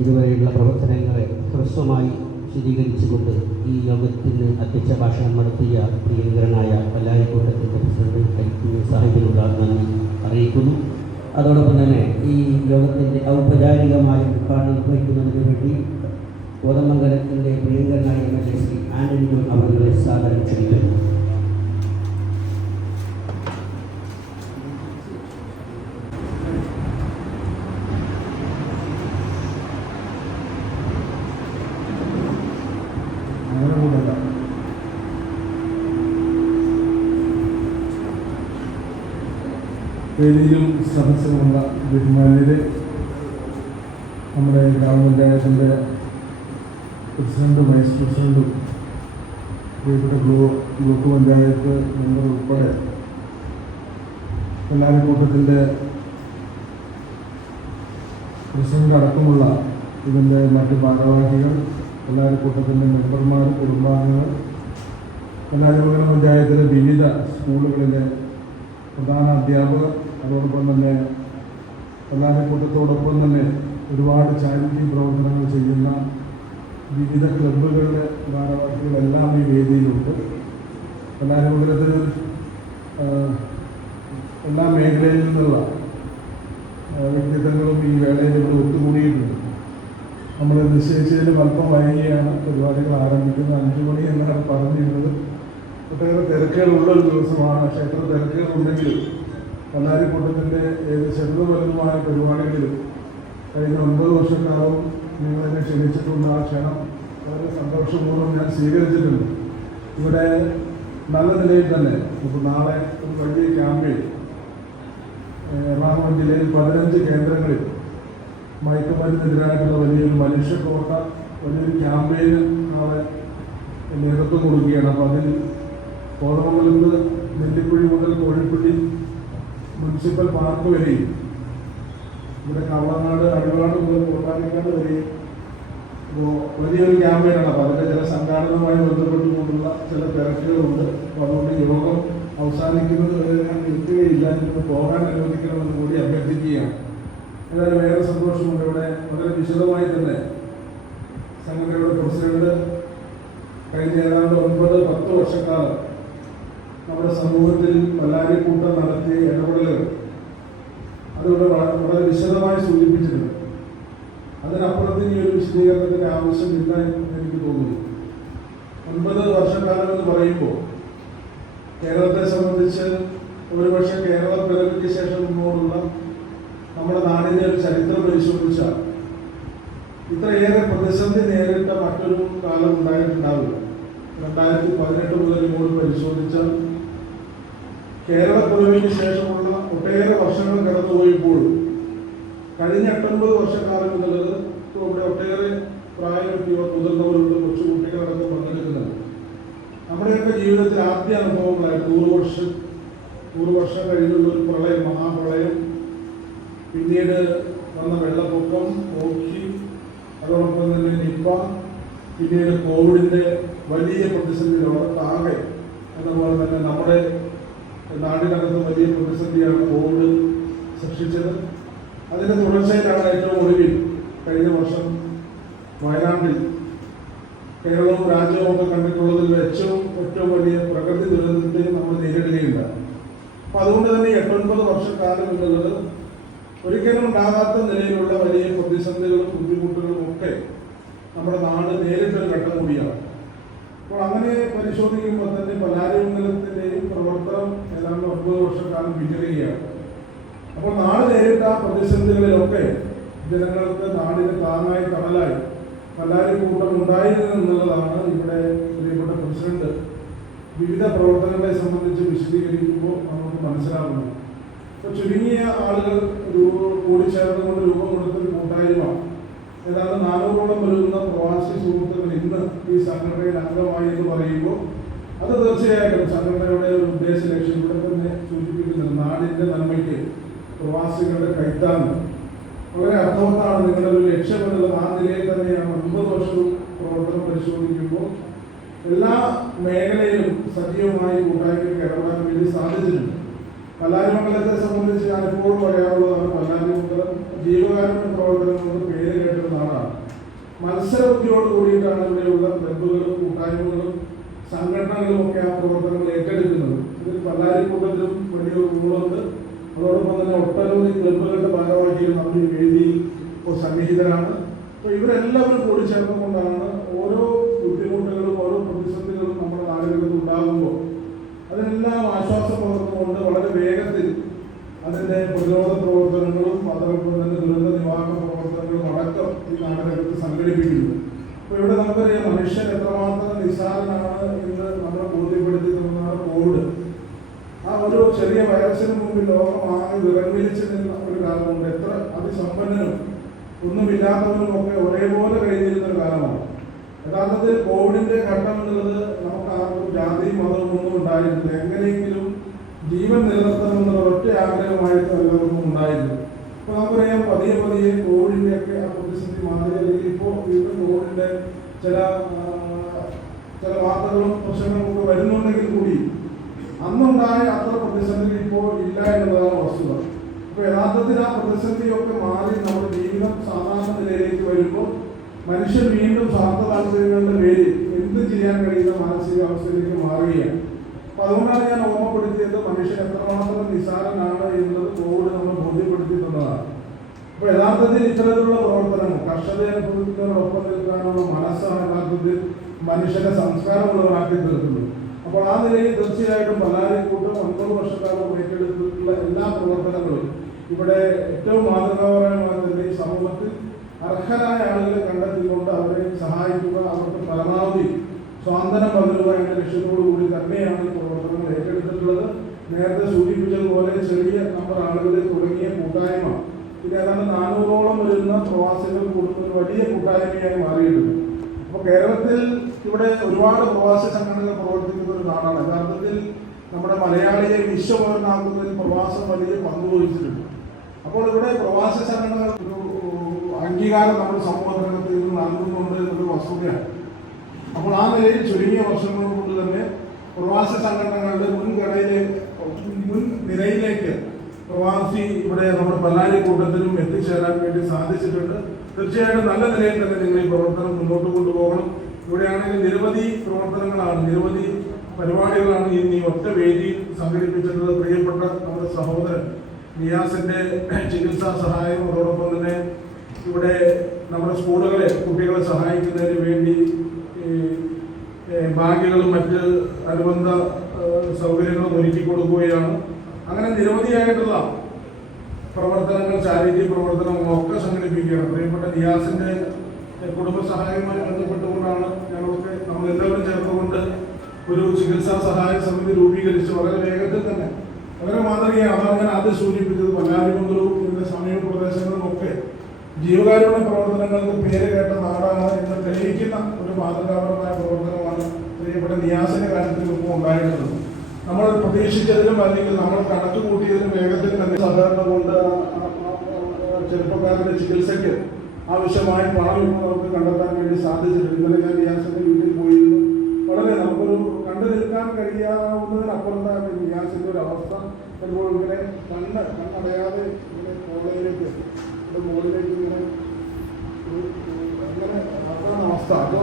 ഇതുവരെയുള്ള പ്രവർത്തനങ്ങളെ ഹ്രസ്വമായി വിശദീകരിച്ചുകൊണ്ട് ഈ യോഗത്തിന് അധ്യക്ഷ ഭാഷണം നടത്തിയ പ്രിയങ്കരനായ പല്ലാരിക്കോട്ടത്തിന്റെ പ്രസിഡന്റ് സാഹിബിനോട് നന്ദി അറിയിക്കുന്നു. അതോടൊപ്പം തന്നെ ഈ യോഗത്തിന്റെ ഔപചാരികമായ ഉദ്ഘാടനം നിർവഹിക്കുന്നതിന് വേണ്ടി കോതമംഗലത്തിന്റെ പ്രിയങ്കരനായ എം എൽ എ ശ്രീ ആന്റണിയോ അവരുടെ സാദരം ക്ഷണിക്കുന്നു അങ്ങനെ കൂടല്ല വേദിയിലും സദസ്സിലുമുള്ള ബഹുമാനിയുടെ നമ്മുടെ ഗ്രാമപഞ്ചായത്തിന്റെ പ്രസിഡന്റും വൈസ് പ്രസിഡന്റും പ്രിയപ്പെട്ട ഗ്രൂ ബ്ലോക്ക് പഞ്ചായത്ത് മെമ്പർ ഉൾപ്പെടെ കൂട്ടത്തിന്റെ പ്രസിഡന്റ് അടക്കമുള്ള ഇതിന്റെ മറ്റ് ഭാരവാഹികൾ എല്ലാവരും കൂട്ടത്തിന്റെ മെമ്പർമാർ കുടുംബാംഗങ്ങൾ കലാരൂപകരണ പഞ്ചായത്തിലെ വിവിധ സ്കൂളുകളിലെ പ്രധാന അധ്യാപകർ അതോടൊപ്പം തന്നെ പ്രധാനക്കൂട്ടത്തോടൊപ്പം തന്നെ ഒരുപാട് ചാരിറ്റി പ്രവർത്തനങ്ങൾ ചെയ്യുന്ന വിവിധ ക്ലബ്ബുകളുടെ ഭാരവാഹികളെല്ലാം ഈ വേദിയിലുണ്ട്. കലാരൂപകരത്തിൽ എല്ലാ മേഖലയിൽ നിന്നുള്ള വ്യക്തിത്വങ്ങളും ഈ വേളയിൽ ഇവിടെ ഒത്തുകൂടിയിട്ടുണ്ട്. നമ്മൾ നിശ്ചയിച്ചതിലും അല്പം വൈകിയാണ് പരിപാടികൾ ആരംഭിക്കുന്നത്. അഞ്ചു മണി എന്നാണ് പറഞ്ഞിരുന്നത്. ഒട്ടേറെ തിരക്കുകളുള്ള ഒരു ദിവസമാണ്. ക്ഷേത്ര തിരക്കുകളുണ്ടെങ്കിലും കല്ലാരിക്കൂട്ടത്തിന്റെ ഏത് ചെറുതും പരിപാടിയിലും കഴിഞ്ഞ ഒൻപത് വർഷക്കാലവും നിങ്ങൾ എന്നെ ക്ഷണിച്ചിട്ടുണ്ട് ആ ക്ഷണം വളരെ സന്തോഷപൂർവം ഞാൻ സ്വീകരിച്ചിട്ടുണ്ട്. ഇവിടെ നല്ല നിലയിൽ തന്നെ ഇപ്പോൾ നാളെ ഒരു വലിയ ക്യാമ്പയിൻ എറണാകുളം ജില്ലയിൽ പതിനഞ്ച് കേന്ദ്രങ്ങളിൽ മയക്കുമരുന്നെതിരായിട്ടുള്ള വലിയൊരു മനുഷ്യക്കോട്ട വലിയൊരു ക്യാമ്പയിന് നാളെ നേതൃത്വം കൊടുക്കുകയാണ്. അപ്പോൾ അതിൽ കോതമംഗലത്ത് നെല്ലിക്കുഴി മുതൽ കോഴിപ്പള്ളി മുനിസിപ്പൽ പാർക്ക് വരെയും ഇവിടെ കവളനാട് അടിവാട് മുതൽ കോട്ടാനിക്കാട് വരെയും ഇപ്പോൾ വലിയൊരു ക്യാമ്പയിനാണ്. അപ്പോൾ അതിന്റെ ചില സംഘാടനവുമായി ബന്ധപ്പെട്ടുകൊണ്ടുള്ള ചില തിരക്കുകളുണ്ട്. അപ്പോൾ അതുകൊണ്ട് യോഗം അവസാനിക്കുന്നത് വരെ ഞാൻ എത്തുകയില്ല എനിക്ക് പോകാൻ അനുവദിക്കണമെന്ന് കൂടി അഭ്യർത്ഥിക്കുകയാണ്. ഏതായാലും വേറെ സന്തോഷമുണ്ട്. ഇവിടെ വളരെ വിശദമായി തന്നെ സംഘടനയുടെ പ്രസിഡന്റ് കഴിഞ്ഞ ഏതാണ്ട് ഒൻപത് പത്ത് വർഷക്കാലം നമ്മുടെ സമൂഹത്തിൽ പല്ലാരിക്കൂട്ടം നടത്തിയ ഇടപെടലുകൾ അതിവിടെ വളരെ വിശദമായി സൂചിപ്പിച്ചിട്ടുണ്ട്. അതിനപ്പുറത്ത് ഈ ഒരു വിശദീകരണത്തിന്റെ ആവശ്യമില്ല എന്ന് എനിക്ക് തോന്നുന്നു. ഒൻപത് വർഷക്കാലം എന്ന് പറയുമ്പോൾ കേരളത്തെ സംബന്ധിച്ച് ഒരുപക്ഷെ കേരള പിറവിക്ക് ശേഷം മുന്നോട്ടുള്ള നമ്മുടെ നാടിന്റെ ഒരു ചരിത്രം പരിശോധിച്ചാൽ ഇത്രയേറെ പ്രതിസന്ധി നേരിട്ട മറ്റൊരു കാലം ഉണ്ടായിട്ടുണ്ടാവില്ല. രണ്ടായിരത്തി പതിനെട്ട് മുതൽ ഇങ്ങോട്ട് പരിശോധിച്ചാൽ കേരള പിറവിക്ക് ശേഷമുള്ള ഒട്ടേറെ വർഷങ്ങൾ കടന്നുപോയപ്പോൾ കഴിഞ്ഞ എട്ടൊൻപത് വർഷക്കാലം ഇപ്പോൾ ഇവിടെ ഒട്ടേറെ പ്രായമെത്തിയോ മുതിർന്നവരുണ്ട് കൊച്ചു കുട്ടികളടക്കം പങ്കെടുക്കുന്നുണ്ട് നമ്മുടെയൊക്കെ ജീവിതത്തിൽ ആദ്യ അനുഭവങ്ങളായി നൂറ് വർഷം നൂറ് വർഷം കഴിഞ്ഞുള്ള ഒരു പ്രളയം മഹാപ്രളയം. പിന്നീട് വന്ന വെള്ളപ്പൊക്കം ഓക്കി അതോടൊപ്പം തന്നെ നിപ്പ പിന്നീട് കോവിഡിന്റെ വലിയ പ്രതിസന്ധി ലോകത്താകെ എന്നപോലെ തന്നെ നമ്മുടെ നാടിനകത്ത് വലിയ പ്രതിസന്ധിയാണ് കോവിഡ് സൃഷ്ടിച്ചത്. അതിന്റെ തുടർച്ചയിലാണ് ഏറ്റവും ഒടുവിൽ കഴിഞ്ഞ വർഷം വയനാട്ടിൽ കേരളവും രാജ്യവും ഒക്കെ കണ്ടിട്ടുള്ളതിൽ ഏറ്റവും ഏറ്റവും വലിയ പ്രകൃതി ദുരന്തത്തെ നമ്മൾ നേരിടുകയുണ്ടായി. അപ്പൊ അതുകൊണ്ട് തന്നെ എട്ടൊൻപത് വർഷക്കാലം എന്നുള്ളത് ഒരിക്കലും ഉണ്ടാകാത്ത നിലയിലുള്ള വലിയ പ്രതിസന്ധികളും ബുദ്ധിമുട്ടുകളും ഒക്കെ നമ്മുടെ നാട് നേരിട്ടൊരു ഘട്ടം കൂടിയാണ്. അപ്പോൾ അങ്ങനെ പരിശോധിക്കുമ്പോൾ തന്നെ പലാരിമംഗലത്തിന്റെയും പ്രവർത്തനം ഏതാണ്ട് ഒമ്പത് വർഷക്കാലം പിന്നിടുകയാണ് അപ്പോൾ നാട് നേരിട്ട പ്രതിസന്ധികളിലൊക്കെ ജനങ്ങൾക്ക് നാടിന് താങ്ങായി തണലായി പല്ലാരി കൂട്ടം ഉണ്ടായിരുന്നു എന്നുള്ളതാണ് ഇവിടെ പ്രിയപ്പെട്ട പ്രസിഡന്റ് വിവിധ പ്രവർത്തനങ്ങളെ സംബന്ധിച്ച് വിശദീകരിക്കുമ്പോൾ നമുക്ക് മനസ്സിലാകുന്നത്. അപ്പോൾ ചുരുങ്ങിയ ആളുകൾ രൂപ കൂടിച്ചേർന്നുകൊണ്ട് രൂപം കൊടുത്തൊരു കൂട്ടായ്മ ഏതാണ്ട് നാനൂറോളം വരുന്ന പ്രവാസി സുഹൃത്തുക്കൾ ഇന്ന് ഈ സംഘടനയിൽ അംഗമായി എന്ന് പറയുമ്പോൾ അത് തീർച്ചയായിട്ടും സംഘടനയുടെ ഒരു ഉദ്ദേശ ലക്ഷ്യം. ഇവിടെ തന്നെ സൂചിപ്പിക്കുന്നത് നാടിന്റെ നന്മയ്ക്ക് പ്രവാസികളുടെ കൈത്താങ് വളരെ അർത്ഥവത്താണ് നിങ്ങളുടെ ഒരു ലക്ഷ്യമെന്നുള്ളത് ആ നിലയിൽ തന്നെയാണ് ഒമ്പത് വർഷവും പ്രവർത്തനം പരിശോധിക്കുമ്പോൾ എല്ലാ മേഖലയിലും സജീവമായി കൂട്ടായ്മയ്ക്ക് ഇടപെടാൻ വേണ്ടി സാധിച്ചിട്ടുണ്ട്. പല്ലാരിമംഗലത്തെ സംബന്ധിച്ച് ഞാൻ എപ്പോഴും പറയാറുള്ളതാണ് പല്ലാരിമംഗലം ജീവകാരുണ്യ പ്രവർത്തനങ്ങളുടെ പേര് കേട്ടൊരു നാടാണ്. മത്സരബുദ്ധിയോട് കൂടിയിട്ടാണ് ഇവിടെയുള്ള ബന്ധുക്കളും കൂട്ടായ്മകളും സംഘടനകളും ഒക്കെ ആ പ്രവർത്തനങ്ങൾ ഏറ്റെടുക്കുന്നത്. ഇതിൽ പല്ലാരിക്കൂട്ടത്തിലും വലിയൊരു റൂളുണ്ട്. അതോടൊപ്പം തന്നെ ഒട്ടനവധി ക്ലബുകളുടെ ഭാരവാഹികൾ നമ്മുടെ വേദിയിൽ ഇപ്പോൾ സന്നിഹിതരാണ് അപ്പോൾ ഇവരെല്ലാവരും കൂടി ചേർന്നുകൊണ്ടാണ് ഓരോ ബുദ്ധിമുട്ടുകളും ഓരോ പ്രതിസന്ധികളും നമ്മുടെ നാടുകളിൽ ഉണ്ടാകുമ്പോൾ അതിനെല്ലാം ആശ്വാസം പകർന്നുകൊണ്ട് വളരെ വേഗത്തിൽ അതിന്റെ പ്രതിരോധ പ്രവർത്തനങ്ങളും അതോടൊപ്പം തന്നെ ദുരന്ത നിവാരണ പ്രവർത്തനങ്ങളും അടക്കം ഈ നാടിനകത്ത് സംഘടിപ്പിക്കുന്നു. അപ്പൊ ഇവിടെ നമുക്കറിയാം മനുഷ്യൻ എത്രമാത്രം നിസ്സാരനാണ് എന്ന് നമ്മളെ ബോധ്യപ്പെടുത്തി തന്നതാണ് കോവിഡ്. ആ ഒരു ചെറിയ വൈറസിന് മുമ്പിൽ ലോകം ആകെ വിറങ്ങിലിച്ച് നിന്ന ഒരു കാലമുണ്ട്. എത്ര അതിസമ്പന്നനും ഒന്നുമില്ലാത്തവനും ഒക്കെ ഒരേപോലെ കഴിഞ്ഞിരുന്ന ഒരു കാലമാണ്. യഥാർത്ഥത്തിൽ കോവിഡിന്റെ ഘട്ടം എന്നുള്ളത് നമുക്ക് ആർക്കും ജാതിയും മതവും ഒന്നും ഉണ്ടായിരുന്നില്ല. എങ്ങനെയെങ്കിലും ജീവൻ നിലനിർത്തണമെന്നുള്ള ഒറ്റ ആഗ്രഹമായിട്ട് എല്ലാവർക്കും ഉണ്ടായിരുന്നു അപ്പൊ നമുക്കറിയാം പതിയെ പതിയെ കോവിഡിന്റെ ഒക്കെ ആ പ്രതിസന്ധി മാറി അല്ലെങ്കിൽ വീണ്ടും കോവിഡിന്റെ ചില ചില വാർത്തകളും പ്രശ്നങ്ങളും ഒക്കെ വരുന്നുണ്ടെങ്കിൽ കൂടി അന്നുണ്ടായ അത്ര പ്രതിസന്ധി ഇപ്പോൾ ഇല്ല എന്നുള്ളതാണ് വസ്തുത. അപ്പൊ യഥാർത്ഥത്തിൽ ആ പ്രതിസന്ധിയൊക്കെ മാറി നമ്മുടെ ജീവിതം സാധാരണ നിലയിലേക്ക് വരുമ്പോൾ മനുഷ്യൻ വീണ്ടും സ്വാർത്ഥ താല്പര്യങ്ങളുടെ പേരിൽ എന്ത് ചെയ്യാൻ കഴിയുന്ന മാനസികാവസ്ഥയിലേക്ക് മാറുകയാണ്. അപ്പൊ അതുകൊണ്ടാണ് ഞാൻ ഓർമ്മപ്പെടുത്തിയത് മനുഷ്യൻ എത്രമാത്രം നിസാരനാണ് എന്നത് കോവിഡ് നമ്മൾ തന്നതാണ് അപ്പൊ യഥാർത്ഥത്തിൽ ഇത്തരത്തിലുള്ള പ്രവർത്തനങ്ങൾ കർഷകരെ അനുഭവത്തിനോടൊപ്പം നിൽക്കാനുള്ള മനസ്സാണ് യഥാർത്ഥത്തിൽ മനുഷ്യനെ സംസ്കാരമുള്ളവരാക്കി തീർക്കുന്നത്. അപ്പോൾ ആ നിലയിൽ തീർച്ചയായിട്ടും പലാരിക്കൂട്ടം ഒൻപത് വർഷക്കാലം ഏറ്റെടുത്തിട്ടുള്ള എല്ലാ പ്രവർത്തനങ്ങളും ഇവിടെ ഏറ്റവും മാതൃകാപരമായ തന്നെ ഈ സമൂഹത്തിൽ അർഹരായ ആളുകളെ കണ്ടെത്തിക്കൊണ്ട് അവരെ സഹായിക്കുക അവർക്ക് പരമാവധി സ്വാതന്ത്ര്യം പകരുക എന്ന ലക്ഷ്യത്തോടുകൂടി തന്നെയാണ് ഈ പ്രവർത്തനങ്ങൾ ഏറ്റെടുത്തിട്ടുള്ളത്. നേരത്തെ സൂചിപ്പിച്ചതുപോലെ ചെറിയ നമ്പർ ആളുകളിൽ തുടങ്ങിയ കൂട്ടായ്മ ഇത് ഏതാണ്ട് നാനൂറോളം വരുന്ന പ്രവാസികൾ കൂടുന്ന വലിയ കൂട്ടായ്മയായി മാറിയിട്ടുണ്ട്. അപ്പോൾ കേരളത്തിൽ ഇവിടെ ഒരുപാട് പ്രവാസി സംഘടനകൾ പ്രവർത്തിക്കുന്ന ഒരു നാടാണ്. യഥാർത്ഥത്തിൽ നമ്മുടെ മലയാളിയെ വിശ്വപൗരനാക്കുന്നതിൽ പ്രവാസം വലിയ പങ്ക് വഹിച്ചിട്ടുണ്ട്. അപ്പോൾ ഇവിടെ പ്രവാസി സംഘടനകൾ ഒരു അംഗീകാരം നമ്മുടെ സമൂഹത്തിനകത്ത് ഇത് നൽകുന്നുണ്ട് എന്നൊരു വസ്തുതയാണ്. അപ്പോൾ ആ നിലയിൽ ചുരുങ്ങിയ വർഷങ്ങൾ കൊണ്ട് തന്നെ പ്രവാസി സംഘടനകളുടെ മുൻഗണയിലെ മുൻ നിരയിലേക്ക് പ്രവാസി ഇവിടെ നമ്മുടെ പല്ലാരി കൂട്ടത്തിലും എത്തിച്ചേരാൻ വേണ്ടി സാധിച്ചിട്ടുണ്ട്. തീർച്ചയായിട്ടും നല്ല നിലയിൽ തന്നെ നിങ്ങൾ ഈ പ്രവർത്തനം മുന്നോട്ട് കൊണ്ടുപോകണം. ഇവിടെയാണെങ്കിൽ നിരവധി പ്രവർത്തനങ്ങളാണ് നിരവധി പരിപാടികളാണ് ഇന്ന് ഈ ഒറ്റ വേദിയിൽ സംഘടിപ്പിച്ചിട്ടുള്ളത്. പ്രിയപ്പെട്ട നമ്മുടെ സഹോദരൻ നിയാസിന്റെ ചികിത്സാ സഹായം അതോടൊപ്പം തന്നെ ഇവിടെ നമ്മുടെ സ്കൂളുകളെ കുട്ടികളെ സഹായിക്കുന്നതിന് വേണ്ടി ബാങ്കുകളും മറ്റ് അനുബന്ധ സൗകര്യങ്ങളും ഒരുക്കി കൊടുക്കുകയാണ്. അങ്ങനെ നിരവധിയായിട്ടുള്ള പ്രവർത്തനങ്ങൾ ചാരിറ്റി പ്രവർത്തനങ്ങളൊക്കെ സംഘടിപ്പിക്കുകയാണ്. പ്രിയപ്പെട്ട നിയാസിന്റെ കുടുംബ സഹായവുമായി ബന്ധപ്പെട്ടുകൊണ്ടാണ് ഞങ്ങളൊക്കെ നമ്മൾ എല്ലാവരും ചേർത്തുകൊണ്ട് ഒരു ചികിത്സാ സഹായ സമിതി രൂപീകരിച്ച് വളരെ വേഗത്തിൽ തന്നെ വളരെ മാതൃകയാണ് അതാണ് ഞാൻ ആദ്യം സൂചിപ്പിച്ചത് പല്ലാരിമംഗലവും ഇതിന്റെ സമീപ പ്രദേശങ്ങളിലൊക്കെ ജീവകാരുണ്യ പ്രവർത്തനങ്ങൾക്ക് പേര് കേട്ട നാടാണ് എന്ന് തെളിയിക്കുന്ന ഒരു മാതൃകാപരമായ പ്രവർത്തനമാണ് പ്രിയപ്പെട്ട നിയാസിന്റെ കാര്യത്തിൽ ഇപ്പോൾ ഉണ്ടായിട്ടുള്ളത്. നമ്മൾ പ്രതീക്ഷിച്ചതിലും അല്ലെങ്കിൽ നമ്മൾ കണക്ക് കൂട്ടിയതിലും വേഗത്തിൽ തന്നെ സഹകരണം കൊണ്ട് ചെറുപ്പക്കാരുടെ ചികിത്സയ്ക്ക് ആവശ്യമായ പണം ഇപ്പോൾ നമുക്ക് കണ്ടെത്താൻ വേണ്ടി സാധിച്ചിട്ടുണ്ട്. ഇന്നലെ ഞാൻ നിയാസിന്റെ വീട്ടിൽ പോയിരുന്നു. വളരെ നമുക്കൊരു കണ്ടു നിൽക്കാൻ കഴിയാവുന്നതിനപ്പുറത്താണ് നിയാസിന്റെ ഒരു അവസ്ഥ ചിലപ്പോൾ ഇങ്ങനെ കണ്ണ് കണ്ണടയാതെ ഇങ്ങനെ കോളേജിലേക്ക് ഇവിടെ മുകളിലേക്ക് ഇങ്ങനെ അങ്ങനെ അതാണ് അവസ്ഥ. അതോ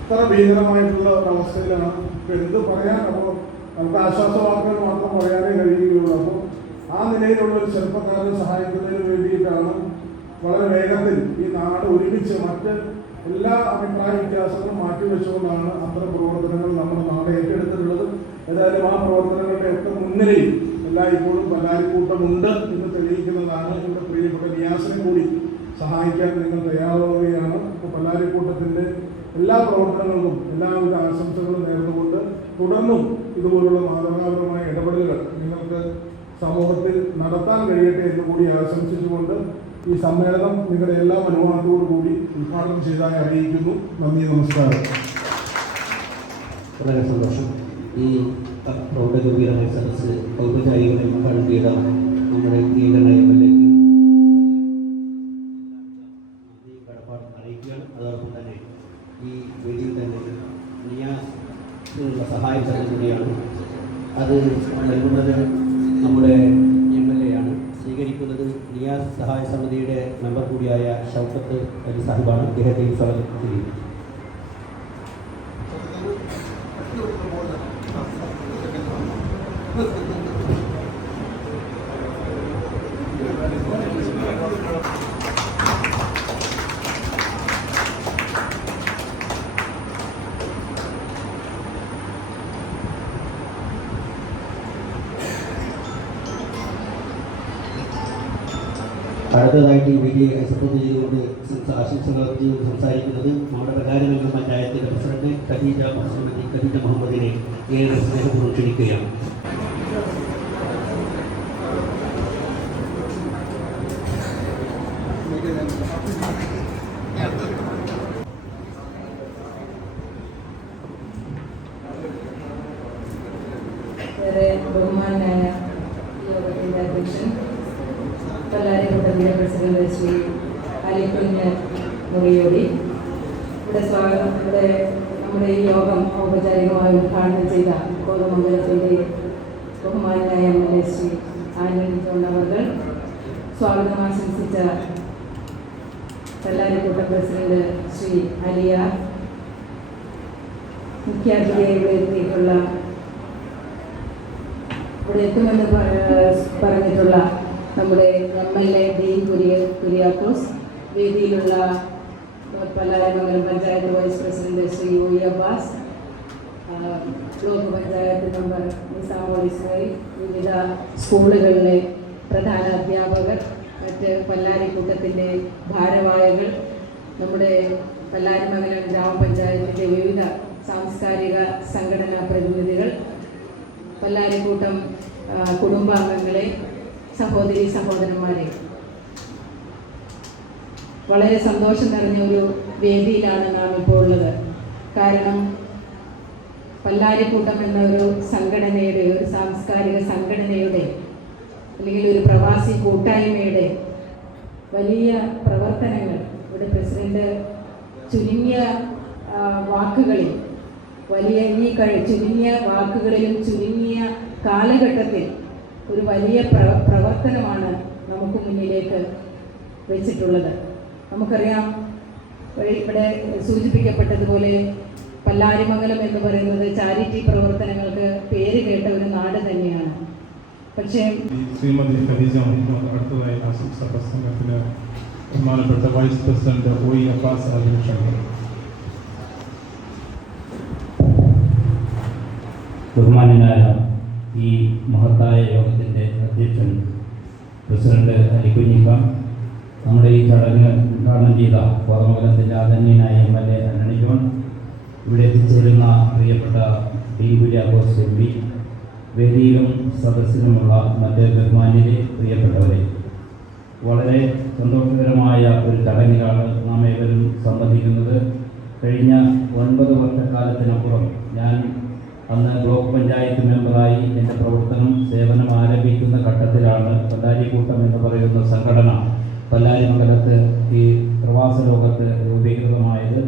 അത്ര ഭീകരമായിട്ടുള്ള ഒരവസ്ഥയിലാണ് എന്ത് പറയാൻ അപ്പോൾ നമുക്ക് ആശ്വാസവാക്കുകൾ മാത്രം പറയാനേ കഴിയുകയുള്ളൂ. അപ്പോൾ ആ നിലയിലുള്ള ഒരു ചെറുപ്പക്കാരെ സഹായിക്കുന്നതിന് വേണ്ടിയിട്ടാണ് വളരെ വേഗത്തിൽ ഈ നാട് ഒരുമിച്ച് മറ്റ് എല്ലാ അഭിപ്രായ വ്യത്യാസങ്ങളും മാറ്റിവെച്ചുകൊണ്ടാണ് അത്തരം പ്രവർത്തനങ്ങൾ നമ്മുടെ നാട് ഏറ്റെടുത്തിട്ടുള്ളത്. ഏതായാലും ആ പ്രവർത്തനങ്ങളുടെ ഒക്കെ മുൻനിരയിൽ എല്ലായ്പ്പോഴും പലാരിക്കൂട്ടമുണ്ട് എന്ന് തെളിയിക്കുന്നതാണ് ഇവിടെ പ്രിയപ്പെട്ട നിയാസിനെ കൂടി സഹായിക്കാൻ നിങ്ങൾ തയ്യാറാവുകയാണ്. ഇപ്പോൾ പല്ലാരിക്കൂട്ടത്തിന്റെ എല്ലാ പ്രവർത്തനങ്ങൾക്കും എല്ലാവിധ ആശംസകളും നേർന്നുകൊണ്ട് തുടർന്നും ഇതുപോലുള്ള മാതൃകാപരമായ ഇടപെടലുകൾ നിങ്ങൾക്ക് സമൂഹത്തിൽ നടത്താൻ കഴിയട്ടെ എന്ന് കൂടി ആശംസിച്ചുകൊണ്ട് ഈ സമ്മേളനം നിങ്ങളുടെ എല്ലാ അനുവാദത്തോടു കൂടി ഉദ്ഘാടനം ചെയ്തതായി അറിയിക്കുന്നു. നന്ദി നമസ്കാരം. വളരെ സന്തോഷം. ഈ പ്രൗഢഗംഭീരമായ സദസ്സ് ഔപചാരികമായി ഉദ്ഘാടനം നമ്മുടെ എക്ക് കടപ്പാട് അറിയിക്കുകയാണ് അതോടൊപ്പം തന്നെ ഈ വേദിയിൽ തന്നെ നിയാസിനുള്ള സഹായം തന്നെ കൂടിയാണ്. അത് നൽകുന്നത് നമ്മുടെ എം എൽ എ ആണ് സ്വീകരിക്കുന്നത് നിയാസ് സഹായ സമിതിയുടെ മെമ്പർ കൂടിയായ ഷൗക്കത്ത് അലി സാഹിബാണ്. ഇദ്ദേഹത്തെയും സ്വാഗതം ചെയ്യുന്നു. അടുത്തതായിട്ട് ഈ വീഡിയോ സപ്പോർട്ട് ചെയ്തുകൊണ്ട് ആശംസകൾ സംസാരിക്കുന്നത് നമ്മുടെ പ്രകാരമംഗലം പഞ്ചായത്തിന്റെ പ്രസിഡന്റ് ഖദീജ ശ്രീമതി ഖദീജ മുഹമ്മദിനെ ഏറെ സ്നേഹപൂർവം ക്ഷണിക്കുകയാണ് ബഹുമാനായ യോഗത്തിന്റെ അധ്യക്ഷൻ പല്ലാരിക്കുട്ടത്തിന്റെ പ്രസിഡന്റ് ശ്രീ അലിക്കുഞ്ഞ് മുറിയോടി. ഇവിടെ സ്വാഗതം. ഇവിടെ നമ്മുടെ ഈ യോഗം ഔപചാരികമായി ഉദ്ഘാടനം ചെയ്ത കോതമംഗലത്തിന്റെ ബഹുമാനായ എം എൽ സ്വാഗതം ആശംസിച്ച പല്ലാരിക്കുട്ട പ്രസിഡന്റ് ശ്രീ അലിയ. മുഖ്യാതിഥിയായി ഇവിടെ എത്തിയിട്ടുള്ള ഇവിടെ എത്തുമെന്ന് പറഞ്ഞിട്ടുള്ള നമ്മുടെ എം എൽ എ ഡീൻ കുര്യ Kuriakose വേദിയിലുള്ള Pallaramangalam panchayat vice president Shri O Abbas block panchayat member Nisamol വിവിധ സ്കൂളുകളിലെ പ്രധാന അധ്യാപകർ മറ്റ് പല്ലാരിക്കൂട്ടത്തിന്റെ ഭാരവാഹികൾ നമ്മുടെ പല്ലാരിമംഗലം ഗ്രാമപഞ്ചായത്തിന്റെ വിവിധ സാംസ്കാരിക സംഘടനാ പ്രതിനിധികൾ പല്ലാരിക്കൂട്ടം കുടുംബാംഗങ്ങളെ സഹോദരി സഹോദരന്മാരെ വളരെ സന്തോഷം നിറഞ്ഞ ഒരു വേദിയിലാണ് നാം ഇപ്പോൾ ഉള്ളത്. കാരണം പല്ലാരിക്കൂട്ടം എന്ന ഒരു സംഘടനയുടെ ഒരു സാംസ്കാരിക സംഘടനയുടെ അല്ലെങ്കിൽ ഒരു പ്രവാസി കൂട്ടായ്മയുടെ വലിയ പ്രവർത്തനങ്ങൾ ഇവിടെ പ്രസിഡന്റ് ചുരുങ്ങിയ വാക്കുകളിൽ വലിയ ഈ ചുരുങ്ങിയ വാക്കുകളിലും ചുരുങ്ങിയ കാലഘട്ടത്തിൽ ഒരു വലിയ പ്രവ പ്രവർത്തനമാണ് നമുക്ക് മുന്നിലേക്ക് വെച്ചിട്ടുള്ളത്. നമുക്കറിയാം ഇവിടെ- സൂചിപ്പിക്കപ്പെട്ടതുപോലെ പല്ലാരിമംഗലം എന്ന് പറയുന്നത് ചാരിറ്റി പ്രവർത്തനങ്ങൾക്ക് പേര് കേട്ട ഒരു നാട് തന്നെയാണ്. പക്ഷേ ശ്രീമതി ഖദീജ മുഹമ്മദ് അടുത്തതായി ആശംസ പ്രസംഗത്തിന് ബഹുമാനപ്പെട്ട vice president O E Abbas ബഹുമാനനായ ഈ മഹത്തായ യോഗത്തിന്റെ അധ്യക്ഷൻ പ്രസിഡന്റ് അലിക്കുഞ്ഞിക്ക നമ്മുടെ ഈ ചടങ്ങ് ഉദ്ഘാടനം ചെയ്ത കോതമംഗലത്തിന്റെ ആദരണീയനായ എം എൽ എ അന്നണി ജോൺ ഇവിടെ എത്തിച്ചേരുന്ന പ്രിയപ്പെട്ട ഡി കുര്യാഘോസ് എം പി വേദിയിലും സദസ്സിലുമുള്ള മറ്റ് ബഹുമാന്യരെ പ്രിയപ്പെട്ടവരെ. വളരെ സന്തോഷകരമായ ഒരു ചടങ്ങിലാണ് നാം ഏവരും സംബന്ധിക്കുന്നത്. കഴിഞ്ഞ ഒൻപത് വർഷക്കാലത്തിനപ്പുറം ഞാൻ അന്ന് ബ്ലോക്ക് പഞ്ചായത്ത് മെമ്പറായി എന്റെ പ്രവർത്തനം സേവനം ആരംഭിക്കുന്ന ഘട്ടത്തിലാണ് പല്ലാരിക്കൂട്ടം എന്ന് പറയുന്ന സംഘടന പല്ലാരിമംഗലത്ത് ഈ പ്രവാസ ലോകത്ത് രൂപീകൃതമായത്.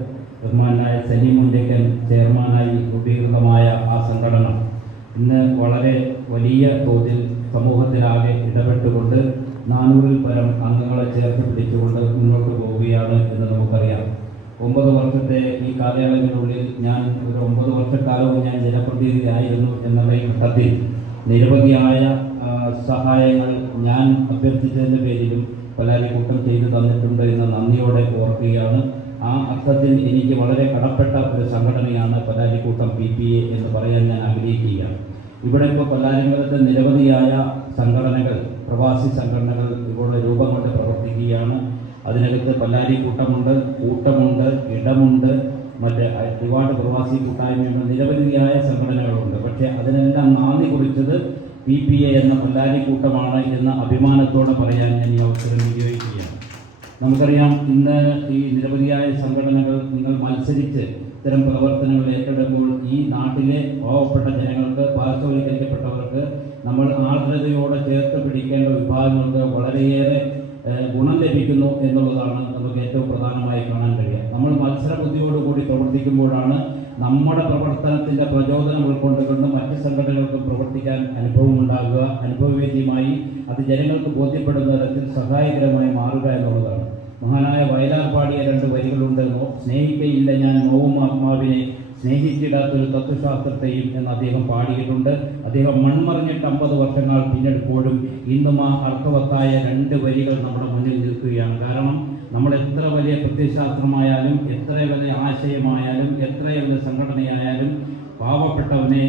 ബഹുമാനായ സലീം മുണ്ടയ്ക്കൻ ചെയർമാനായി രൂപീകൃതമായ ആ സംഘടന. ഇന്ന് വളരെ വലിയ തോതിൽ സമൂഹത്തിലാകെ ഇടപെട്ടുകൊണ്ട് നാനൂറിൽ പരം അംഗങ്ങളെ ചേർത്ത് പിടിച്ചുകൊണ്ട് മുന്നോട്ട് പോവുകയാണ് എന്ന് നമുക്കറിയാം. ഒമ്പത് വർഷത്തെ ഈ കാലയളവിനുള്ളിൽ ഞാൻ ഒരു ഒമ്പത് വർഷക്കാലവും ഞാൻ ജനപ്രതിനിധിയായിരുന്നു എന്നുള്ള ഈ ഘട്ടത്തിൽ നിരവധിയായ സഹായങ്ങൾ ഞാൻ അഭ്യർത്ഥിച്ചതിന്റെ പേരിലും പലാരിക്കൂട്ടം ചെയ്തു തന്നിട്ടുണ്ട് എന്ന നന്ദിയോടെ ഓർക്കുകയാണ്. ആ അർത്ഥത്തിൽ എനിക്ക് വളരെ കടപ്പെട്ട ഒരു സംഘടനയാണ് പലാരിക്കൂട്ടം പി പി എ എന്ന് പറയാൻ ഞാൻ ആഗ്രഹിക്കുകയാണ്. ഇവിടെ ഇപ്പോൾ പല്ലാരിമംഗലത്ത് നിരവധിയായ സംഘടനകൾ പ്രവാസി സംഘടനകൾ ഇവിടെ രൂപം കൊണ്ട് പ്രവർത്തിക്കുകയാണ്. അതിനകത്ത് പല്ലാരി കൂട്ടമുണ്ട് കൂട്ടമുണ്ട് ഇടമുണ്ട് മറ്റ് ഒരുപാട് പ്രവാസി കൂട്ടായ്മയുണ്ട് നിരവധിയായ സംഘടനകളുണ്ട്. പക്ഷേ അതിനെല്ലാം നാന്ദി കുറിച്ചത് പി പി എ എന്ന പല്ലാരി കൂട്ടമാണ് എന്ന അഭിമാനത്തോടെ പറയാൻ ഞാൻ ഈ അവസരം ഉപയോഗിക്കുകയാണ് നമുക്കറിയാം ഇന്ന് ഈ നിരവധിയായ സംഘടനകൾ നിങ്ങൾ മത്സരിച്ച് ഇത്തരം പ്രവർത്തനങ്ങൾ ഏറ്റെടുക്കുമ്പോൾ ഈ നാട്ടിലെ പാവപ്പെട്ട ജനങ്ങൾക്ക് പാർശ്വവൽക്കരിക്കപ്പെട്ടവർക്ക് നമ്മൾ ആർദ്രതയോടെ ചേർത്ത് പിടിക്കേണ്ട വിഭാഗങ്ങൾക്ക് വളരെയേറെ ഗുണം ലഭിക്കുന്നു എന്നുള്ളതാണ് നമുക്ക് ഏറ്റവും പ്രധാനമായി കാണാൻ കഴിയുക. നമ്മൾ മത്സര ബുദ്ധിയോടുകൂടി പ്രവർത്തിക്കുമ്പോഴാണ് നമ്മുടെ പ്രവർത്തനത്തിന്റെ പ്രചോദനം ഉൾക്കൊണ്ടുകൊണ്ട് മറ്റ് സംഘടനകൾക്കും പ്രവർത്തിക്കാൻ അനുഭവം ഉണ്ടാകുക അനുഭവവേദ്യമായി അത് ജനങ്ങൾക്ക് ബോധ്യപ്പെടുന്ന തരത്തിൽ സഹായകരമായി മാറുക എന്നുള്ളതാണ്. മഹാനായ വയലാർ പാടിയ രണ്ട് വരികളുണ്ടെന്നോ സ്നേഹിക്കയില്ല ഞാൻ നോവും ആത്മാവിനെ സ്നേഹിച്ചിടാത്തൊരു തത്വശാസ്ത്രത്തെയും എന്ന് അദ്ദേഹം പാടിയിട്ടുണ്ട്. അദ്ദേഹം മൺമറിഞ്ഞിട്ട് അമ്പത് വർഷങ്ങൾ പിന്നെടുപ്പോഴും ഇന്നും ആ അർത്ഥവത്തായ രണ്ട് വരികൾ നമ്മുടെ മുന്നിൽ നിൽക്കുകയാണ്. കാരണം നമ്മൾ എത്ര വലിയ പ്രത്യയശാസ്ത്രമായാലും എത്ര വലിയ ആശയമായാലും എത്ര വലിയ സംഘടനയായാലും പാവപ്പെട്ടവനെ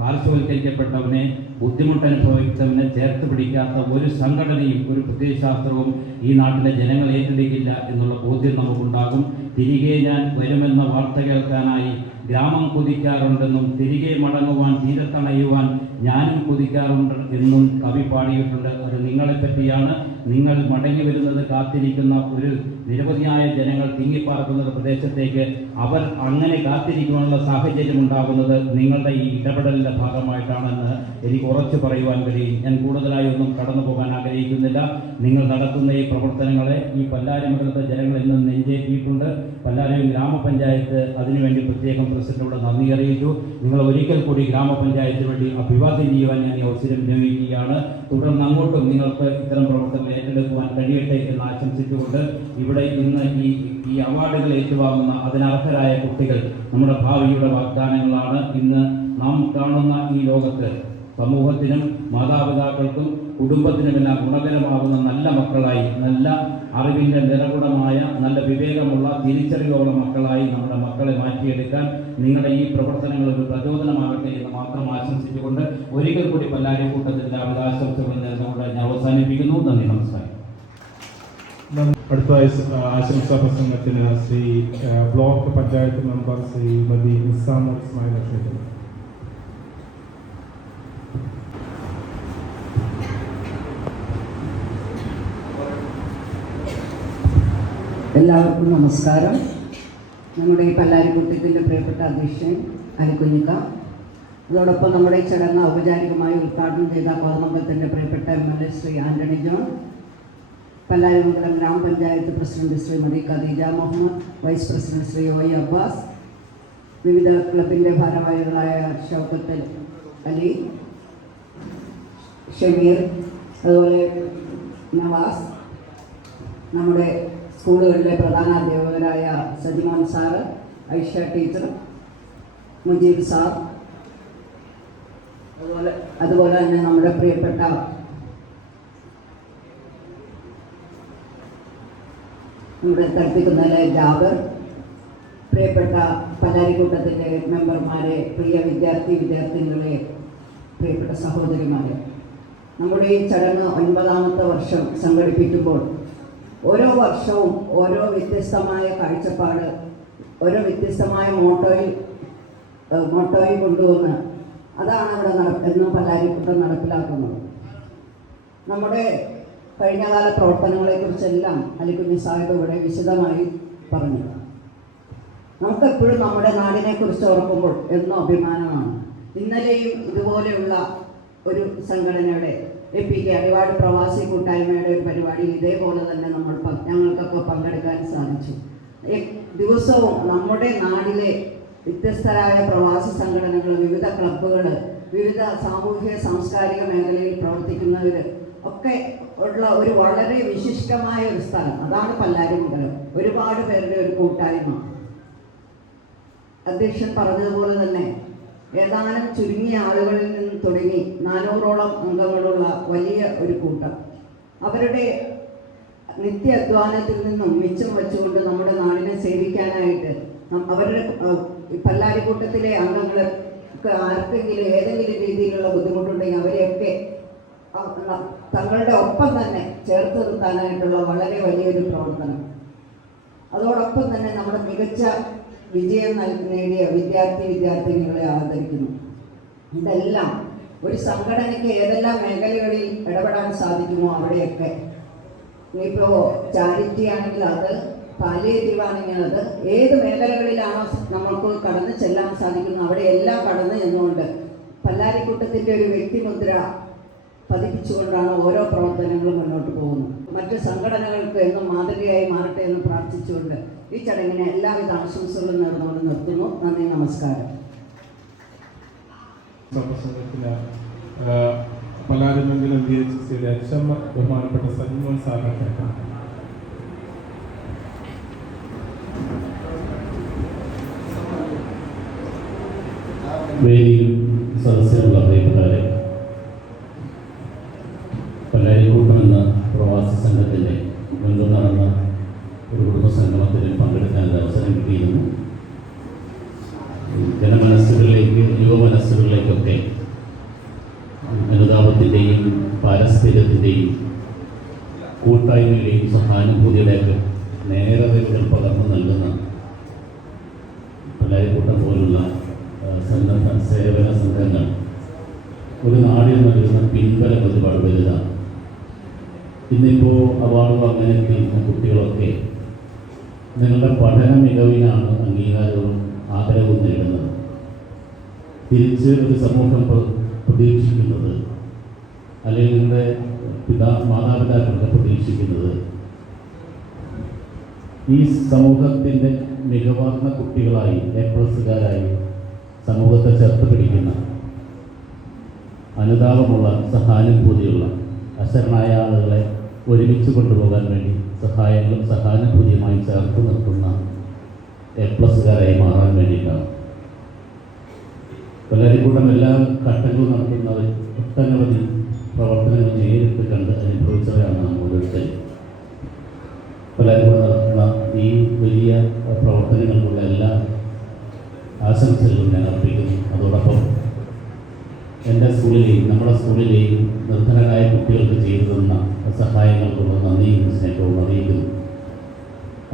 പാർശ്വവൽക്കരിക്കപ്പെട്ടവനെ ബുദ്ധിമുട്ട് അനുഭവിച്ചവനെ ചേർത്ത് പിടിക്കാത്ത ഒരു സംഘടനയും ഒരു പ്രത്യയശാസ്ത്രവും ഈ നാട്ടിലെ ജനങ്ങൾ ഏറ്റെടുക്കില്ല എന്നുള്ള ബോധ്യം നമുക്കുണ്ടാകും. തിരികെ ഞാൻ വരുമെന്ന വാർത്ത കേൾക്കാനായി ഗ്രാമം കുതിക്കാറുണ്ടെന്നും തിരികെ മടങ്ങുവാൻ തീരത്തണയുവാൻ ഞാനും കുതിക്കാറുണ്ട് എന്നും കവി പാടിയിട്ടുണ്ട്. അത് നിങ്ങളെ പറ്റിയാണ് നിങ്ങൾ മടങ്ങി വരുന്നത് കാത്തിരിക്കുന്ന ഒരു നിരവധിയായ ജനങ്ങൾ തിങ്ങിപ്പാർക്കുന്ന പ്രദേശത്തേക്ക് അവർ അങ്ങനെ കാത്തിരിക്കുവാനുള്ള സാഹചര്യം ഉണ്ടാകുന്നത് നിങ്ങളുടെ ഈ ഇടപെടലിന്റെ ഭാഗമായിട്ടാണെന്ന് എനിക്ക് ഉറച്ചു പറയുവാൻ കഴിയും. ഞാൻ കൂടുതലായി ഒന്നും കടന്നു പോകാൻ ആഗ്രഹിക്കുന്നില്ല. നിങ്ങൾ നടത്തുന്ന ഈ പ്രവർത്തനങ്ങളെ ഈ പല്ലാരി മണ്ഡലത്തെ ജനങ്ങൾ ഇന്ന് നെഞ്ചേറ്റിയിട്ടുണ്ട്. പല്ലാരിയും ഗ്രാമപഞ്ചായത്ത് അതിനുവേണ്ടി പ്രത്യേകം പ്രസിഡന്റിനോട് നന്ദി അറിയിച്ചു. നിങ്ങൾ ഒരിക്കൽ കൂടി ഗ്രാമപഞ്ചായത്തിന് വേണ്ടി അഭിവാദ്യം ചെയ്യുവാൻ ഞാൻ ഈ അവസരം വിനിയോഗിക്കുകയാണ്. തുടർന്ന് അങ്ങോട്ടും നിങ്ങൾക്ക് ഇത്തരം പ്രവർത്തനങ്ങൾ ഏറ്റെടുക്കുവാൻ കഴിയട്ടെ എന്ന് ആശംസിച്ചുകൊണ്ട് ഇവിടെ ഇന്ന് ഈ ഈ അവാർഡുകൾ ഏറ്റുവാങ്ങുന്ന അതിനർഹരായ കുട്ടികൾ നമ്മുടെ ഭാവിയുടെ വാഗ്ദാനങ്ങളാണ്. ഇന്ന് നാം കാണുന്ന ഈ ലോകത്ത് സമൂഹത്തിനും മാതാപിതാക്കൾക്കും കുടുംബത്തിനുമെല്ലാം ഗുണകരമാകുന്ന നല്ല മക്കളായി നല്ല അറിവിന്റെ നിറകുടമായ നല്ല വിവേകമുള്ള തിരിച്ചറിവുള്ള മക്കളായി നമ്മുടെ മക്കളെ മാറ്റിയെടുക്കാൻ നിങ്ങളുടെ ഈ പ്രവർത്തനങ്ങൾ ഒരു പ്രചോദനമാകട്ടെ എന്ന് മാത്രം ആശംസിച്ചുകൊണ്ട് ഒരിക്കൽ കൂടി പല്ലാരി കൂട്ടത്തിന്റെ ആശംസകൾ നേർന്നുകൊണ്ട് ഞാൻ അവസാനിപ്പിക്കുന്നു. നന്ദി നമസ്കാരം. അടുത്ത ആശംസാ പ്രസംഗത്തിന് ശ്രീ ബ്ലോക്ക് പഞ്ചായത്ത് മെമ്പർ ശ്രീമതി നിസാമ ഇസ്മായിൽ ക്ഷേത്രം എല്ലാവർക്കും നമസ്കാരം. നമ്മുടെ ഈ പല്ലാരിക്കുട്ടത്തിന്റെ പ്രിയപ്പെട്ട അധ്യക്ഷൻ അലിക്കുഞ്ഞിക്ക അതോടൊപ്പം നമ്മുടെ ഈ ചടങ്ങ് ഔപചാരികമായി ഉദ്ഘാടനം ചെയ്ത കോതമംഗലത്തിന്റെ പ്രിയപ്പെട്ട M L A Shri Antony John Pallarimangalam ഗ്രാമപഞ്ചായത്ത് president Shrimati Khadeeja Muhammad vice president Shri O Abbas വിവിധ ക്ലബിന്റെ ഭാരവാഹികളായ ഷൗക്കത്ത് അലി ഷമീർ അതുപോലെ നവാസ് നമ്മുടെ സ്കൂളുകളിലെ പ്രധാന അധ്യാപകരായ Sajiman sir Aisha teacher Mujeeb sir അതുപോലെ അതുപോലെ തന്നെ നമ്മുടെ പ്രിയപ്പെട്ട നമ്മുടെ തർപ്പിക്കുന്നതിലെ ജാബർ പ്രിയപ്പെട്ട പലാരിക്കൂട്ടത്തിന്റെ മെമ്പർമാരെ പ്രിയ വിദ്യാർത്ഥി വിദ്യാർത്ഥിനികളെ പ്രിയപ്പെട്ട സഹോദരിമാരെ. നമ്മുടെ ഈ ചടങ്ങ് ഒൻപതാമത്തെ വർഷം സംഘടിപ്പിക്കുമ്പോൾ ഓരോ വർഷവും ഓരോ വ്യത്യസ്തമായ കാഴ്ചപ്പാട് ഓരോ വ്യത്യസ്തമായ മോട്ടോയിൽ മോട്ടോയിൽ കൊണ്ടുവന്ന് അതാണ് അവിടെ നട എന്നും പലാരിക്കുട്ടം നടപ്പിലാക്കുന്നത്. നമ്മുടെ കഴിഞ്ഞകാല പ്രവർത്തനങ്ങളെക്കുറിച്ചെല്ലാം അലിക്കുഞ്ഞി സാഹിബ് ഇവിടെ വിശദമായി പറഞ്ഞു. നമുക്കെപ്പോഴും നമ്മുടെ നാടിനെക്കുറിച്ച് ഓർക്കുമ്പോൾ എന്നും അഭിമാനമാണ്. ഇന്നലെയും ഇതുപോലെയുള്ള ഒരു സംഘടനയുടെ എ പി കെ അടിവാട് പ്രവാസി കൂട്ടായ്മയുടെ ഒരു പരിപാടി ഇതേപോലെ തന്നെ നമ്മൾ ഞങ്ങൾക്കൊക്കെ പങ്കെടുക്കാൻ സാധിച്ചു. ദിവസവും നമ്മുടെ നാടിലെ വ്യത്യസ്തരായ പ്രവാസി സംഘടനകൾ വിവിധ ക്ലബ്ബുകൾ വിവിധ സാമൂഹിക സാംസ്കാരിക മേഖലയിൽ പ്രവർത്തിക്കുന്നവർ ഒക്കെ ഉള്ള ഒരു വളരെ വിശിഷ്ടമായ ഒരു സ്ഥലം. അതാണ് പല്ലാരിമംഗലം ഒരുപാട് പേരുടെ ഒരു കൂട്ടായ്മ. അധ്യക്ഷൻ പറഞ്ഞതുപോലെ തന്നെ ഏതാനും ചുരുങ്ങിയ ആളുകളിൽ നിന്ന് തുടങ്ങി നാനൂറോളം അംഗങ്ങളുള്ള വലിയ ഒരു കൂട്ടം. അവരുടെ നിത്യ അധ്വാനത്തിൽ നിന്നും മിച്ചം വെച്ചുകൊണ്ട് നമ്മുടെ നാടിനെ സേവിക്കാനായിട്ട് അവരുടെ പല്ലാരിക്കൂട്ടത്തിലെ അംഗങ്ങൾക്ക് ആർക്കെങ്കിലും ഏതെങ്കിലും രീതിയിലുള്ള ബുദ്ധിമുട്ടുണ്ടെങ്കിൽ അവരെയൊക്കെ തങ്ങളുടെ ഒപ്പം തന്നെ ചേർത്ത് നിർത്താനായിട്ടുള്ള വളരെ വലിയൊരു പ്രവർത്തനം. അതോടൊപ്പം തന്നെ നമ്മുടെ മികച്ച വിജയം നേടിയ വിദ്യാർത്ഥി വിദ്യാർത്ഥിനികളെ ആദരിക്കുന്നു. ഇതെല്ലാം ഒരു സംഘടനയ്ക്ക് ഏതെല്ലാം മേഖലകളിൽ ഇടപെടാൻ സാധിക്കുമോ അവിടെയൊക്കെ? ഇപ്പോൾ ചാരിറ്റി ആണെങ്കിൽ അത് പാലിയേറ്റീവ് ആണെങ്കിൽ അത് ഏത് മേഖലകളിലാണോ നമുക്ക് കടന്നു ചെല്ലാൻ സാധിക്കുന്നത് അവിടെ എല്ലാം കടന്നു ചെന്നുകൊണ്ട് പല്ലാരിക്കൂട്ടത്തിന്റെ ഒരു വ്യക്തിമുദ്ര പതിപ്പിച്ചുകൊണ്ടാണ് ഓരോ പ്രവർത്തനങ്ങളും മുന്നോട്ട് പോകുന്നത്. മറ്റ് സംഘടനകൾക്ക് എന്നും മാതൃകയായി മാറട്ടെ എന്ന് പ്രാർത്ഥിച്ചുകൊണ്ട് ഈ ചടങ്ങിന് എല്ലാവിധ ആശംസകളും നേർന്നുകൊണ്ട് നിർത്തുന്നു. നന്ദി നമസ്കാരം. സഭസംഘത്തിന് പലാരിമെങ്കിലും ബി എച്ച് സിയുടെ എച്ച് ബഹുമാനപ്പെട്ട സഞ്ജീവൻ സാറിനെ വേദിയിൽ സദസ്യരുള്ള പ്രിയപ്പെട്ടവരെ പല്ലാരിക്കൂട്ടം എന്ന പ്രവാസി സംഘത്തിന്റെ മുൻപ് നടന്ന ഒരു കുടുംബ സംഗമത്തിൽ പങ്കെടുക്കാൻ അവസരം കിട്ടിയിരുന്നു. ജനമനസ്സുകളിലേക്ക് യുവമനസ്സുകളിലേക്കൊക്കെ അനുതാപത്തിന്റെയും പാരസ്ഥിര്യത്തിന്റെയും കൂട്ടായ്മയുടെയും സഹാനുഭൂതിയുടെയൊക്കെ നേരതകൾ പകർന്നു നൽകുന്ന പല്ലാരിക്കൂട്ടം പോലുള്ള സന്നദ്ധ സേവന സംഘങ്ങൾ. ഒരു നാടിൽ നൽകുന്ന പിൻബലം ഒരുപാട് വലുതാണ് ഇന്നിപ്പോൾ അവാർഡ് അങ്ങനെ നിൽക്കുന്ന കുട്ടികളൊക്കെ നിങ്ങളുടെ പഠന മികവിനാണ് അംഗീകാരവും ആദരവും നേടുന്നത്. തിരിച്ച് ഒരു സമൂഹം പ്ര- പ്രതീക്ഷിക്കുന്നത് അല്ലെങ്കിൽ നിങ്ങളുടെ പിതാ മാതാപിതാക്കളൊക്കെ പ്രതീക്ഷിക്കുന്നത്. ഈ സമൂഹത്തിന്റെ മികവാർന്ന കുട്ടികളായി എ പ്ലസുകാരായി സമൂഹത്തെ ചേർത്ത് പിടിക്കുന്ന അനുതാപമുള്ള സഹാനുഭൂതിയുള്ള അശരണായ ആളുകളെ ഒരുമിച്ച് കൊണ്ടുപോകാൻ വേണ്ടി സഹായങ്ങളും സഹാനുഭൂതിയുമായി ചേർത്ത് നിർത്തുന്ന എ പ്ലസുകാരായി മാറാൻ വേണ്ടിയിട്ടാണ്. പലരിക്കൂടം എല്ലാ ഘട്ടങ്ങളും നടത്തുന്നവർ ഒട്ടനവധി പ്രവർത്തനങ്ങൾ നേരിട്ട് കണ്ട് അനുഭവിച്ചവരാണ് നാം ഓരോരുത്തരും. പലരും നടത്തുന്ന ഈ വലിയ പ്രവർത്തനങ്ങൾക്കുള്ള എല്ലാ ആശംസകളും ഞാൻ അർപ്പിക്കുന്നു. അതോടൊപ്പം എന്റെ സ്കൂളിലെയും നമ്മുടെ സ്കൂളിലെയും നിർധനരായ കുട്ടികൾക്ക് ചെയ്തു തന്ന സഹായങ്ങൾക്കുള്ള നന്ദിയും സ്നേഹവും അറിയിക്കുന്നു.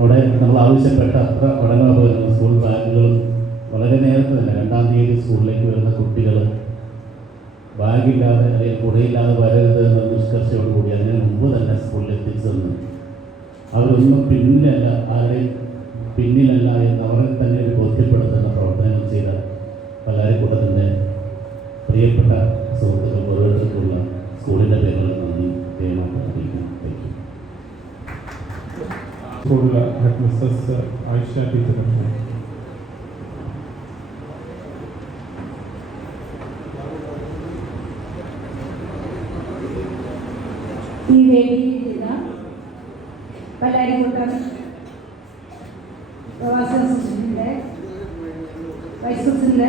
അവിടെ നമ്മൾ ആവശ്യപ്പെട്ട അത്ര പഠനോപകരണങ്ങൾ സ്കൂൾ ബാഗുകളും വളരെ നേരത്തെ തന്നെ രണ്ടാം തീയതി ബാഗില്ലാതെ അല്ലെങ്കിൽ കുടയില്ലാതെ വരരുത് എന്ന നിഷ്കർഷയോടുകൂടി അതിന് മുമ്പ് തന്നെ സ്കൂളിൽ എത്തിച്ചെന്ന്. തന്നു അവരൊന്നും പിന്നിലല്ല ആരെയും പിന്നിലല്ല എന്ന് അവരെ തന്നെ ഒരു ബോധ്യപ്പെടുത്തുന്ന പ്രവർത്തനങ്ങൾ ചെയ്ത പല്ലാരിക്കൂട്ടത്തിന്റെ പ്രിയപ്പെട്ട സുഹൃത്തുക്കൾ ഓരോരുത്തർക്കുള്ള സ്കൂളിന്റെ പേരുകൾ നന്ദി. സ്കൂളിലെ ഹെഡ് മിസ്സസ് ആയിഷ ടീച്ചർ ഈ വേദിയിലിരുന്ന പല്ലാരിക്കുട്ടം പ്രവാസ സൊസൈറ്റിയുടെ വൈസ് പ്രസിഡന്റ്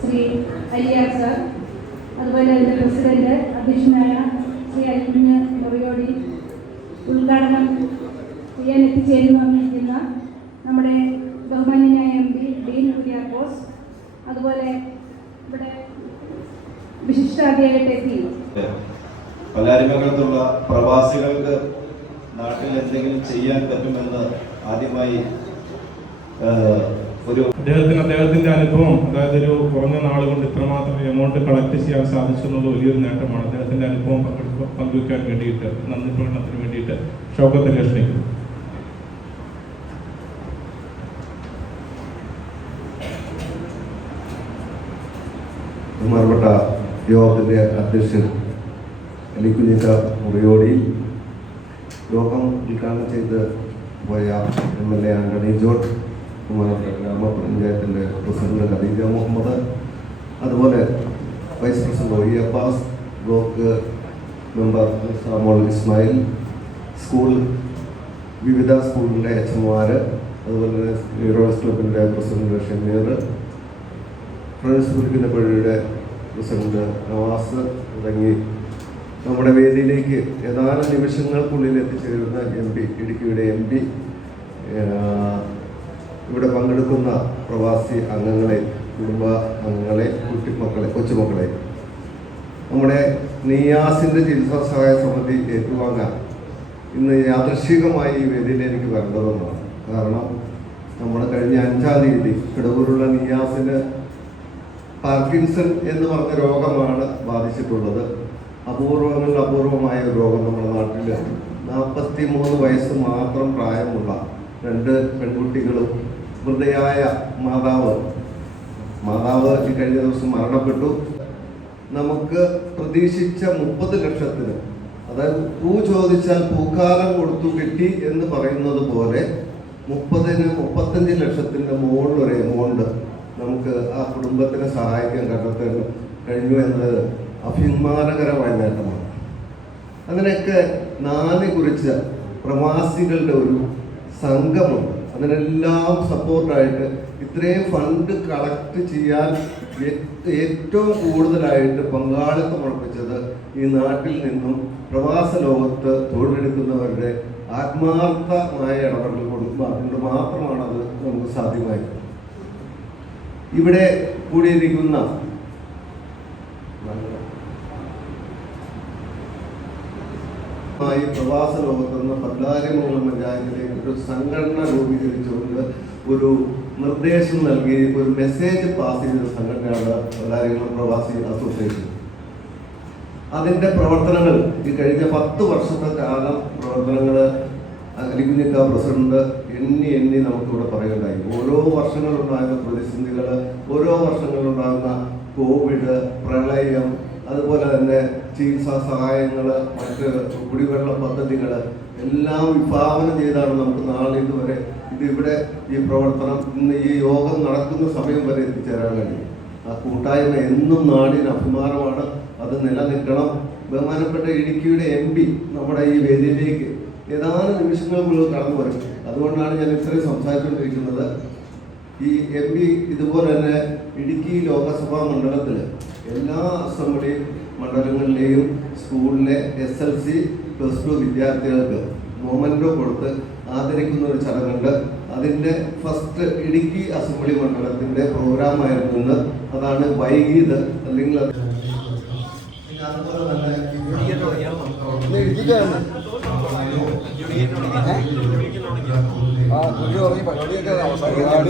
ശ്രീ അലിയാർ അതുപോലെ അതിന്റെ പ്രസിഡന്റ് അധ്യക്ഷനായ ശ്രീ അൽമിന് മുറിയോടി ഉദ്ഘാടനം ചെയ്യാൻ എത്തിച്ചേരുന്നു വന്നിരിക്കുന്ന നമ്മുടെ ബഹുമാന്യനായ എം പി ഡീൻ കുര്യാക്കോസ് അതുപോലെ ഇവിടെ വിശിഷ്ടാതിയായിട്ട് എത്തി പ്രവാസികൾക്ക് നാട്ടിൽ എന്തെങ്കിലും ചെയ്യാൻ പറ്റുമെന്ന് ആദ്യമായി ഒരു അദ്ദേഹത്തിന് അദ്ദേഹത്തിന്റെ അനുഭവം അതായത് ഒരു കുറഞ്ഞ നാൾ കൊണ്ട് ഇത്രമാത്രം എമൗണ്ട് കളക്ട് ചെയ്യാൻ സാധിച്ചു എന്നത് വലിയൊരു നേട്ടമാണ്. അദ്ദേഹത്തിന്റെ അനുഭവം പങ്കുവയ്ക്കാൻ വേണ്ടിയിട്ട് നന്ദി പ്രകടനത്തിന് വേണ്ടിയിട്ട് ഷൗക്കത്ത് ലക്ഷ്മിക്കുന്നു ബഹുമാനപ്പെട്ട യോഗത്തിന്റെ അധ്യക്ഷൻ അലിക്കുഞ്ഞിക്ക മുറിയോടി യോഗം ഉദ്ഘാടനം ചെയ്ത് പോയ M L A Antony George ബഹുമാനപ്പെട്ട ഗ്രാമപഞ്ചായത്തിന്റെ പ്രസിഡന്റ് ഖദീജ മുഹമ്മദ് അതുപോലെ vice president O E Abbas block member Samol Ismail school വിവിധ സ്കൂളിലെ എച്ച് എംമാർ അതുപോലെ തന്നെ ഹീറോസ് ക്ലബിന്റെ പ്രസിഡന്റ് ഷമീർ ഫ്രണ്ട്സ് ഗ്രൂപ്പിന്റെ പള്ളിയുടെ പ്രസിഡന്റ് നവാസ് തുടങ്ങി നമ്മുടെ വേദിയിലേക്ക് ഏതാനും നിമിഷങ്ങൾക്കുള്ളിൽ എത്തിച്ചേരുന്ന എം പി ഇടുക്കിയുടെ എം പി ഇവിടെ പങ്കെടുക്കുന്ന പ്രവാസി അംഗങ്ങളെ കുടുംബ അംഗങ്ങളെ കുട്ടിമക്കളെ കൊച്ചുമക്കളെ നമ്മുടെ നിയാസിന്റെ ചികിത്സാ സഹായ സമിതി ഏറ്റുവാങ്ങാൻ ഇന്ന് യാദൃശികമായി ഈ വേദിയിലേക്ക് വരേണ്ടതെന്നാണ് കാരണം നമ്മുടെ കഴിഞ്ഞ അഞ്ചാം തീയതി കിടവൂരുള്ള നിയാസിന് പാർക്കിൻസൺ എന്ന് പറഞ്ഞ രോഗമാണ് ബാധിച്ചിട്ടുള്ളത്. അപൂർവങ്ങളിൽ അപൂർവമായ ഒരു രോഗം നമ്മുടെ നാട്ടിൽ നാൽപ്പത്തി മൂന്ന് വയസ്സ് മാത്രം പ്രായമുള്ള രണ്ട് പെൺകുട്ടികളും വൃദ്ധയായ മാതാവ് മാതാവ് ഈ കഴിഞ്ഞ ദിവസം മരണപ്പെട്ടു. നമുക്ക് പ്രതീക്ഷിച്ച മുപ്പത് ലക്ഷത്തിന് അതായത് പൂ ചോദിച്ചാൽ പൂക്കാലം കൊടുത്തു കിട്ടി എന്ന് പറയുന്നത് പോലെ മുപ്പതിന് മുപ്പത്തഞ്ച് ലക്ഷത്തിന്റെ മുകളിൽ ഒരു എമൗണ്ട് നമുക്ക് ആ കുടുംബത്തിനെ സഹായിക്കാൻ കണ്ടെത്താൻ കഴിഞ്ഞു എന്നത് അഭിമാനകരമായ നേട്ടമാണ്. അങ്ങനെയൊക്കെ നാല് കുറിച്ച പ്രവാസികളുടെ ഒരു സംഘമുണ്ട് അതിനെല്ലാം സപ്പോർട്ടായിട്ട് ഇത്രയും ഫണ്ട് കളക്ട് ചെയ്യാൻ ഏറ്റവും കൂടുതലായിട്ട് പങ്കാളിത്തം ഉറപ്പിച്ചത് ഈ നാട്ടിൽ നിന്നും പ്രവാസ ലോകത്ത് തൊഴിലെടുക്കുന്നവരുടെ ആത്മാർത്ഥമായ ഇടപെടൽ കൊടുക്കുന്നത് മാത്രമാണ് അത് നമുക്ക് സാധ്യമായത്. ഇവിടെ കൂടിയിരിക്കുന്ന മായി പ്രവാസ ലോകത്തുനിന്ന് പല്ലാരിമംഗലം പഞ്ചായത്തിലേക്ക് ഒരു സംഘടന രൂപീകരിച്ചുകൊണ്ട് ഒരു നിർദ്ദേശം നൽകി ഒരു മെസ്സേജ് പാസ് ചെയ്ത സംഘടനയാണ് പല്ലാരിമംഗലം പ്രവാസി അസോസിയേഷൻ അതിന്റെ പ്രവർത്തനങ്ങൾ ഈ കഴിഞ്ഞ പത്ത് വർഷത്തെ കാലം പ്രവർത്തനങ്ങൾ അലികുഞ്ഞിക്ക പ്രസിഡന്റ് എണ്ണി എണ്ണി നമുക്കിവിടെ പറയുകയുണ്ടായി. ഓരോ വർഷങ്ങളുണ്ടാകുന്ന പ്രതിസന്ധികൾ ഓരോ വർഷങ്ങളിലുണ്ടാകുന്ന കോവിഡ് പ്രളയം അതുപോലെ തന്നെ ചികിത്സാ സഹായങ്ങൾ മറ്റ് കുടിവെള്ള പദ്ധതികൾ എല്ലാം വിഭാവനം ചെയ്താണ് നമുക്ക് നാളെ ഇതുവരെ ഇതിവിടെ ഈ പ്രവർത്തനം ഇന്ന് ഈ യോഗം നടക്കുന്ന സമയം വരെ എത്തിച്ചേരാൻ കഴിയും. ആ കൂട്ടായ്മ എന്നും നാടിന് അഭിമാനമാണ്. അത് നിലനിൽക്കണം. ബഹുമാനപ്പെട്ട ഇടുക്കിയുടെ എം പി നമ്മുടെ ഈ വേദിയിലേക്ക് ഏതാനും നിമിഷങ്ങൾക്കുള്ളിൽ കടന്നു വരും. അതുകൊണ്ടാണ് ഞാൻ ഇത്രയും സംസാരിച്ചുകൊണ്ടിരിക്കുന്നത്. ഈ എം പി ഇതുപോലെ തന്നെ ഇടുക്കി ലോകസഭാ മണ്ഡലത്തിൽ എല്ലാ അസംബ്ലി മണ്ഡലങ്ങളിലെയും സ്കൂളിലെ S L C plus two വിദ്യാർത്ഥികൾക്ക് മൊമെന്റോ കൊടുത്ത് ആദരിക്കുന്ന ഒരു ചടങ്ങുണ്ട്. അതിന്റെ ഫസ്റ്റ് ഇടുക്കി അസംബ്ലി മണ്ഡലത്തിന്റെ പ്രോഗ്രാമായിരുന്നു അതാണ് വൈകിയത് അല്ലെങ്കിൽ അത് അതുപോലെ തന്നെ പരിപാടിയൊക്കെ അവസാനിക്കുന്നു